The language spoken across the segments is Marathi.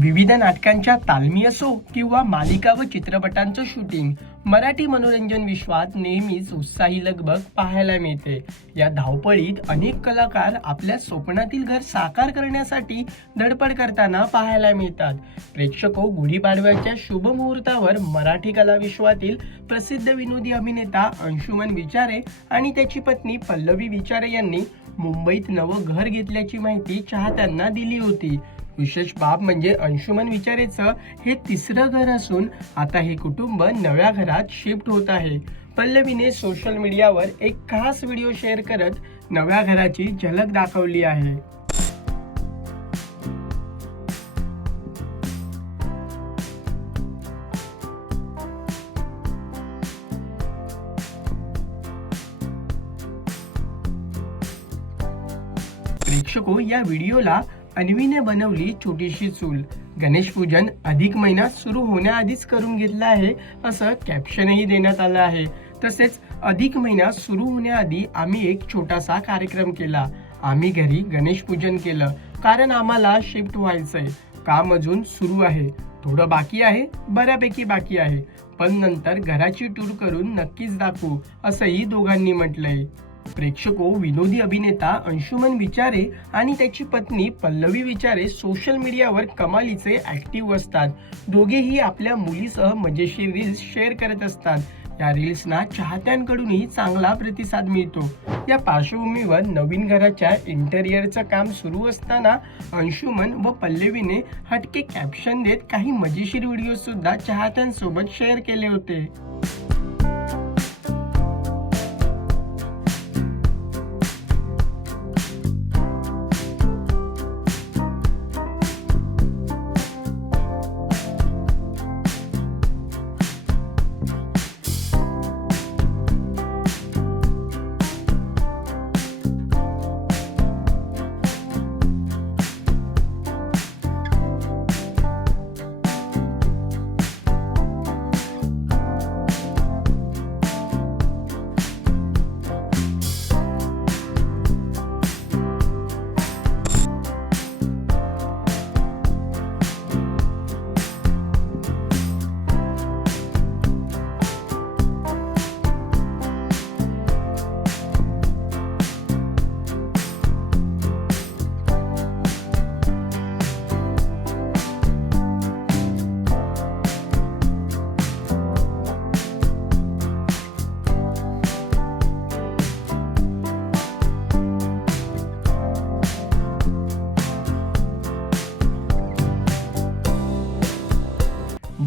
विविध नाटकांच्या तालमी असो किंवा मालिका व चित्रपटांचं शूटिंग, मराठी मनोरंजन विश्वात नेहमीच उत्साही लगबग पाहायला मिळते. या धावपळीत अनेक कलाकार आपल्या स्वप्नातील घर साकार करण्यासाठी धडपड करताना पाहायला मिळतात. प्रेक्षको गुढीपाडव्याच्या शुभ मुहूर्तावर मराठी कला विश्वातील प्रसिद्ध विनोदी अभिनेता अंशुमन विचारे आणि त्याची पत्नी पल्लवी विचारे यांनी मुंबईत नवं घर घेतल्याची माहिती चाहत्यांना दिली होती. विशेष बाब म्हणजे अंशुमन विचारेचं हे तिसरं घर असून आता हे कुटुंब नव्या घरात शिफ्ट होत आहे. पल्लवीने सोशल मीडियावर एक खास व्हिडिओ शेअर करत नव्या घराची झलक दाखवली आहे. प्रेक्षको या व्हिडिओला अन्वीने बनवली छोटीशी चूल, गणेश पूजन अधिक महिना सुरू होण्याआधीच करून घेतला आहे असं कॅप्शनही देण्यात आलं आहे. तसेच अधिक महिना सुरू होण्याआधी आम्ही एक छोटासा कार्यक्रम केला. आम्ही घरी गणेश पूजन केलं कारण आम्हाला शिफ्ट व्हायचंय. काम अजून सुरू आहे, थोडं बाकी आहे, बऱ्यापैकी बाकी आहे, पण नंतर घराची टूर करून नक्कीच दाखवू असंही दोघांनी म्हटलंय. प्रेक्षको विनोदी अभिनेता अंशुमन विचारे आणि त्याची पत्नी पल्लवी विचारे सोशल मीडियावर कमालीचे ऍक्टिव्ह असतात. दोघेही आपल्या मुलीसह मजेशीर रील्स शेअर करत असतात. या रील्सना चाहत्यांकडूनही चांगला प्रतिसाद मिळतो. या पार्श्वभूमीवर नवीन घराच्या इंटेरियरचं काम सुरू असताना अंशुमन व पल्लवीने हटके कॅप्शन देत काही मजेशीर व्हिडिओ सुद्धा चाहत्यांसोबत शेअर केले होते.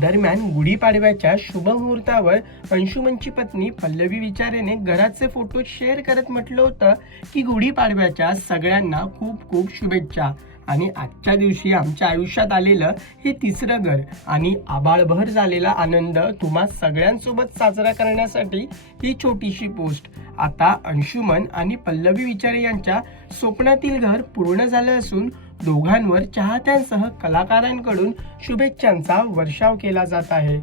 दरम्यान गुढीपाडव्याच्या शुभ मुहूर्तावर अंशुमनची पत्नी पल्लवी विचारेने घराचे फोटो शेअर करत म्हटलं होतं की गुढीपाडव्याच्या सगळ्यांना खूप खूप शुभेच्छा आणि आजच्या दिवशी आमच्या आयुष्यात आलेलं हे तिसरं घर आणि आबाळभर झालेला आनंद तुम्हा सगळ्यांसोबत साजरा करण्यासाठी ही छोटीशी पोस्ट. आता अंशुमन आणि पल्लवी विचारे यांच्या स्वप्नातील घर पूर्ण झालं असून दोघांवर चाहत्यांसह कलाकारांकडून शुभेच्छांचा वर्षाव केला जात आहे.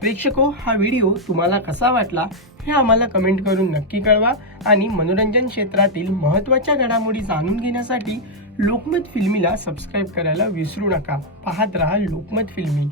प्रेक्षको हा व्हिडिओ तुम्हाला कसा वाटला हे आम्हाला कमेंट करून नक्की कळवा आणि मनोरंजन क्षेत्रातील महत्त्वाच्या घडामोडी जाणून घेण्यासाठी लोकमत फिल्मीला सबस्क्राईब करायला विसरू नका. पाहत रहा लोकमत फिल्मी.